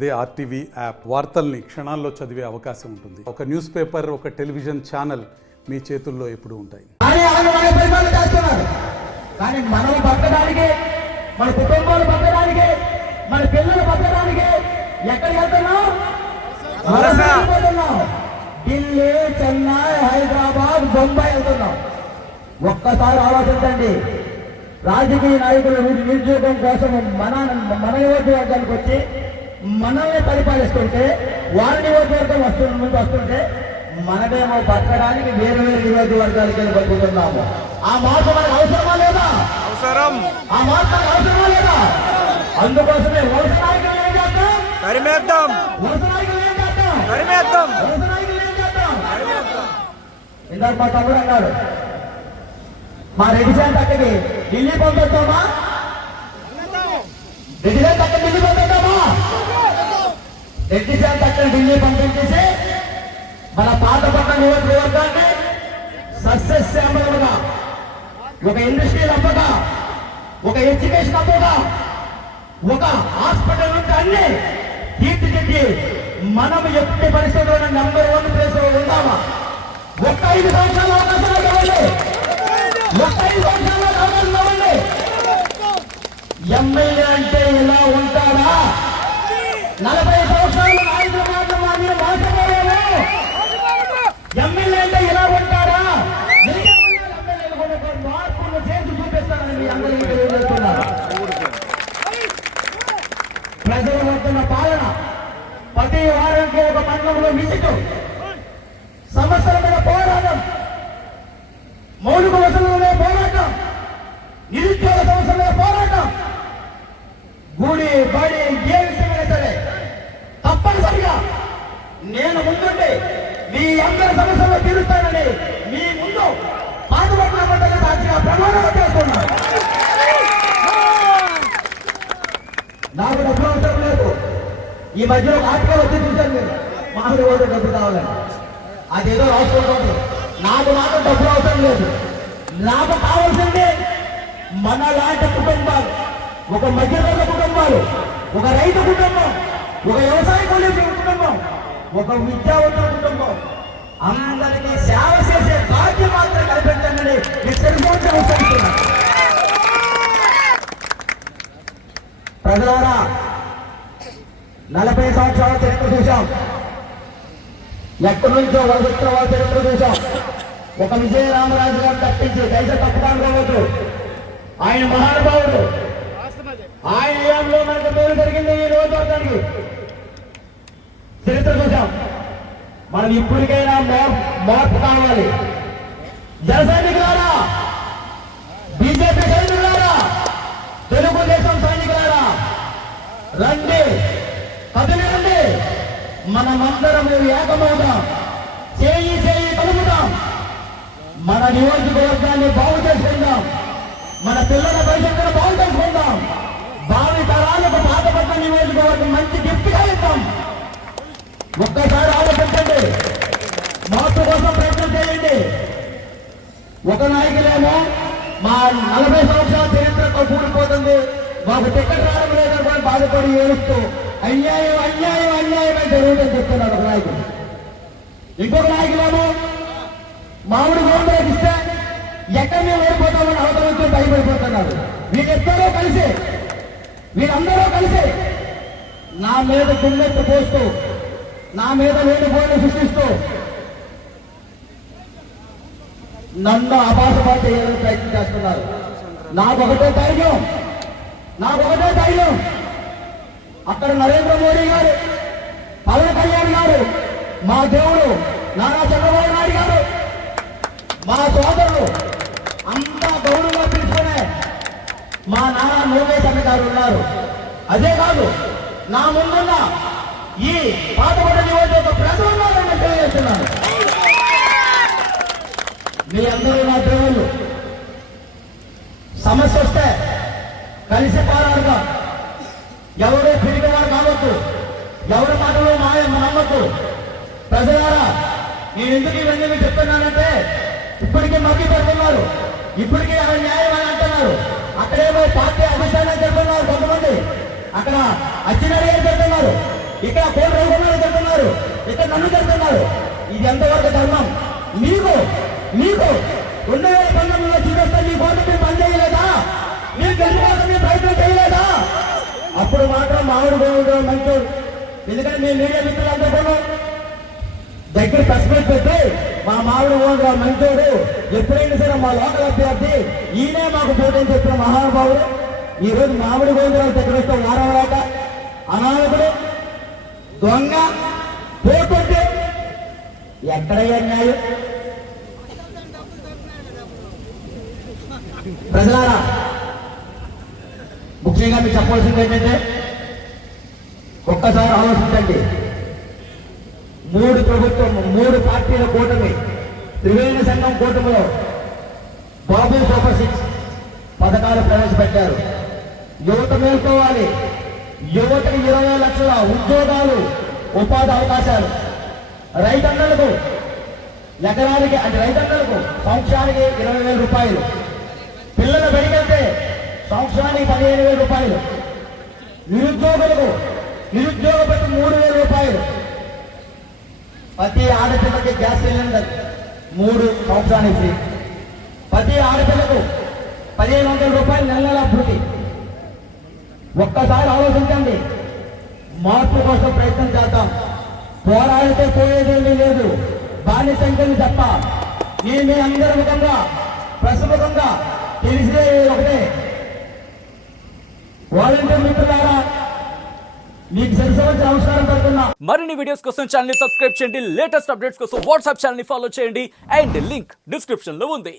అదే RTV app వార్తల్ని క్షణాల్లో చదివే అవకాశం ఉంటుంది. ఒక న్యూస్ పేపర్, ఒక టెలివిజన్ ఛానల్ మీ చేతుల్లో ఎప్పుడూ ఉంటాయి. కానీ మనం బతకడానికి, మన కుటుంబాలు బతకడానికి, మన పిల్లలు బతకడానికి ఎక్కడికి వెళ్తున్నాం? ఢిల్లీ, చెన్నై, హైదరాబాద్, బొంబాయి వెళ్తున్నాం. ఒక్కసారి ఆలోచించండి. రాజకీయ నాయకులు నిరుద్యోగం కోసం మన నియోజకవర్గానికి వచ్చి మనల్ని పరిపాలిస్తుంటే, వారి నియోజకవర్గం ముందు వస్తుంటే, మనమేమో బతకడానికి వేరు వేరు నియోజకవర్గాలకి బతుకుతున్నాము. ఆ మార్పు మనకు అవసరమా లేదా? అవసరం. ఆ మార్పు మనకు అవసరమా లేదా? అందుకోసమే వలస నాయకులు ఏం చేద్దాం? పరిమేద్దాం. వలస నాయకులు ఏం చేద్దాం? పరిమేద్దాం. వలస నాయకులు ఏం చేద్దాం? పరిమేద్దాం. ఇందాక మా తమ్ముడు అన్నాడు, మా రెడ్డి సార్ అక్కడికి ఢిల్లీ పంపిస్తామా? రెడ్డి సార్ అక్కడ ఢిల్లీ పంపిస్తామా? రెడ్డి సార్ అక్కడ ఢిల్లీ పంపించేసి మన పాత పక్క నియోజకవర్గాన్ని సస్యశ్యామలుగా, ఒక ఇండస్ట్రియల్ అవ్వగా, ఒక ఎడ్యుకేషన్ అవ్వగా, ఒక హాస్పిటల్ నుంచి అన్ని తీర్చిదిద్ది మనం ఎప్పటి పరిస్థితుల్లో నంబర్ 1 ప్లేస్ లో ఉందామా? ఒక్క 5 సంవత్సరాల అవకాశాలు కావాలి. ఒక్క 5 సంవత్సరాల అవకాశం కావాలి. ఎమ్మెల్యే అంటే ఇలా ఉంటారా? 40 సంవత్సరాలు నాయకులు మాత్రం మోసపోయారు. ఎమ్మెల్యే అంటే ఇలా ఉంటారా? మార్పులు చేసి చూపిస్తారని మీ అందరికీ తెలియజేస్తున్నారు. ప్రజలు వస్తున్న పాలన, ప్రతి వారానికి ఒక మండలంలో విజిట్, సమస్యల మీద పోరాటం, మౌలిక వసతుల మీద పోరాటం, నిరుద్యోగ సమస్యల మీద పోరాటం, గుడి బడి ఏ విషయమైనా సరే తప్పనిసరిగా నేను ముందుండి మీ అందరి సమస్యలు తీరుస్తానని మీ ముందు పాటుపడిన మండలి సాక్షిగా ప్రమాణాలు చేస్తున్నాను. నాకు డబ్బులు అవసరం లేదు. ఈ మధ్యలో ఆర్టికల్ వచ్చి చూశాను నేను, మామిడి ఓటు డబ్బులు కావాలని. అదేదో రాసుకోవడం. నాకు మాత్రం డబ్బులు అవసరం లేదు. నాకు కావాల్సింది మన లాంటి కుటుంబాలు, ఒక మధ్యవర్గ కుటుంబాలు, ఒక రైతు కుటుంబం, ఒక వ్యవసాయ కూలీ కుటుంబం, ఒక విద్యావంతుల కుటుంబం, అందరికీ సేవ చేసే భాగ్యం మాత్రం కల్పించండి. ప్రజలారా, 40 సంవత్సరాల చరిత్ర చూశాం. ఎక్కడి నుంచో వరదొచ్చిన వాళ్ళ చరిత్ర చూశాం. ఒక విజయరామరాజు గారు తప్పించి దేశ తప్పడానికి రావద్దు. ఆయన మహానుభావుడు. ఆయన ఏళ్ళలో మనకు మేలు జరిగింది. ఈ రోజు అతనికి చరిత్ర చూశాం. మనం ఇప్పటికైనా మార్పు కావాలి. జనసైనికులారా, బీజేపీ సైనికులారా, తెలుగుదేశం సైనికులారా, రండి, కదిలి రండి. మనమందరము ఏకమవుదాం, చేయి చేయి కలుపుదాం. మన నియోజకవర్గాన్ని బాగు చేసుకుందాం. మన పిల్లల భవిష్యత్తును బాగు చేసుకుందాం. భావి తరాలకు పాతపడ్డ నియోజకవర్గం మంచి గిఫ్ట్గా ఇద్దాం. ఒక్కసారి ఆలోచించండి. మార్పు కోసం ప్రయత్నం చేయండి. ఒక నాయకులేమో మా 40 సంవత్సరాల చరిత్రతో కూడిపోతుంది, మాకు టికెట్ రావడం లేదని బాధపడి ఏడుస్తూ అన్యాయం అన్యాయం అన్యాయమే జరుగుతుందని చెప్తున్నాడు ఒక నాయకుడు. ఇంకొక నాయకులేమో మామిడి గవర్నమెంట్ ఇస్తే ఎక్కడ మేము ఓడిపోతామని అవతలంతో భయపడిపోతున్నారు. వీళ్ళిద్దరూ కలిసి, వీళ్ళందరూ కలిసి నా మీద గుమ్మెత్తు పోస్తూ, నా మీద వేడిపోయిన సృష్టిస్తూ నన్ను అపాసపాటు చేయాలని ప్రయత్నం చేస్తున్నారు. నాకొకటే ధైర్యం, అక్కడ నరేంద్ర మోడీ గారు, పవన్ కళ్యాణ్ గారు, మా దేవుడు నారా చంద్రబాబు నాయుడు గారు, మా సోదరులు అంతా గౌరవంగా పిలుచుకునే మా నారా లోకేష్ అన్న గారు ఉన్నారు. అదే కాదు, నా ముందున్న ఈ పాతపడ్డ నియోజకవర్గ ప్రజలను తెలియజేస్తున్నాను. మీ అందరూ నా దేవుళ్ళు. సమస్య వస్తే కలిసి పోరాడుగా. ఎవరు పిరిగివారు కావద్దు, ఎవరి మాటలు నమ్మద్దు. ప్రజలారా, నేను ఎందుకు ఇవన్నీ చెప్తున్నానంటే, ఇప్పటికీ మగ్గి పెడుతున్నారు, ఇప్పటికీ న్యాయం అని అంటున్నారు. అక్కడేమో పార్టీ అధిష్టానం చెప్తున్నారు కొంతమంది, అక్కడ అచ్చినారు ఏం చెప్తున్నారు. ఇక్కడ కోటి రూపాయలు తింటున్నారు, ఇక్కడ నన్ను తింటున్నారు. ఇది ఎంతవరకు ధర్మం? మీకు 2019లో చూపిస్తే మీ కోసం మీరు పని చేయలేదా? మీరు గెలుపుకోసం మీరు ప్రయత్నం చేయలేదా? అప్పుడు మాత్రం మామిడి గోవింద మంచోడు. ఎందుకంటే మీ మీడియా మిత్రులంతా కూడా దగ్గర ప్రెస్ పెట్టి మా మామిడి గోవింద మంచోడు, ఎప్పుడైనా సరే మా లోకల్ అభ్యర్థి ఈయనే మాకు పోటీ చెప్పిన మహానుభావుడు. ఈ రోజు మామిడి గోవిందరావు దగ్గర వస్తే వారం రాక అనాథకుడు, దొంగ, పోతుంటే ఎక్కడయ్యా న్యాయం? ప్రజలారా, ముఖ్యంగా మీకు చెప్పాల్సింది ఏంటంటే ఒక్కసారి ఆలోచించండి. 3 పార్టీల కూటమి, త్రివేణి సంఘం కూటమిలో బాబు సూపర్ 6 పథకాలు ప్రవేశపెట్టారు. యువత మేల్కోవాలి. యువతకి 20 లక్షల ఉద్యోగాలు, ఉపాధి అవకాశాలు. రైతన్నలకు ఎకరానికి రైతన్నలకు సంవత్సరానికి 20,000 రూపాయలు. పిల్లలు బడికెళ్తే సంవత్సరానికి 15,000 రూపాయలు. నిరుద్యోగులకు నిరుద్యోగ ప్రతి 3,000 రూపాయలు. ప్రతి ఆడపిల్లకి గ్యాస్ సిలిండర్ 3 సంవత్సరానికి ఫ్రీ. ప్రతి ఆడపిల్లకు 1,500 రూపాయలు నెల భృతి. ఒక్కసారి ఆలోచించండి. మార్పు కోసం ప్రయత్నం చేద్దాం. పోరాడితే పోయేదేమీ లేదు, బానిసంఖ్యని తప్ప. నేను మీ అందరి ముఖంగా ప్రస్తుతంగా తెలిసే ఒకటే, వాలంటీర్ మిత్రులారా మీకు సరిసమంచి నమస్కారం పెడుతున్నా. మరిన్ని వీడియోస్ కోసం ఛానల్ ని సబ్స్క్రైబ్ చేయండి. లేటెస్ట్ అప్డేట్స్ కోసం వాట్సాప్ ఛానల్ ని ఫాలో చేయండి. అండ్ లింక్ డిస్క్రిప్షన్ లో ఉంది.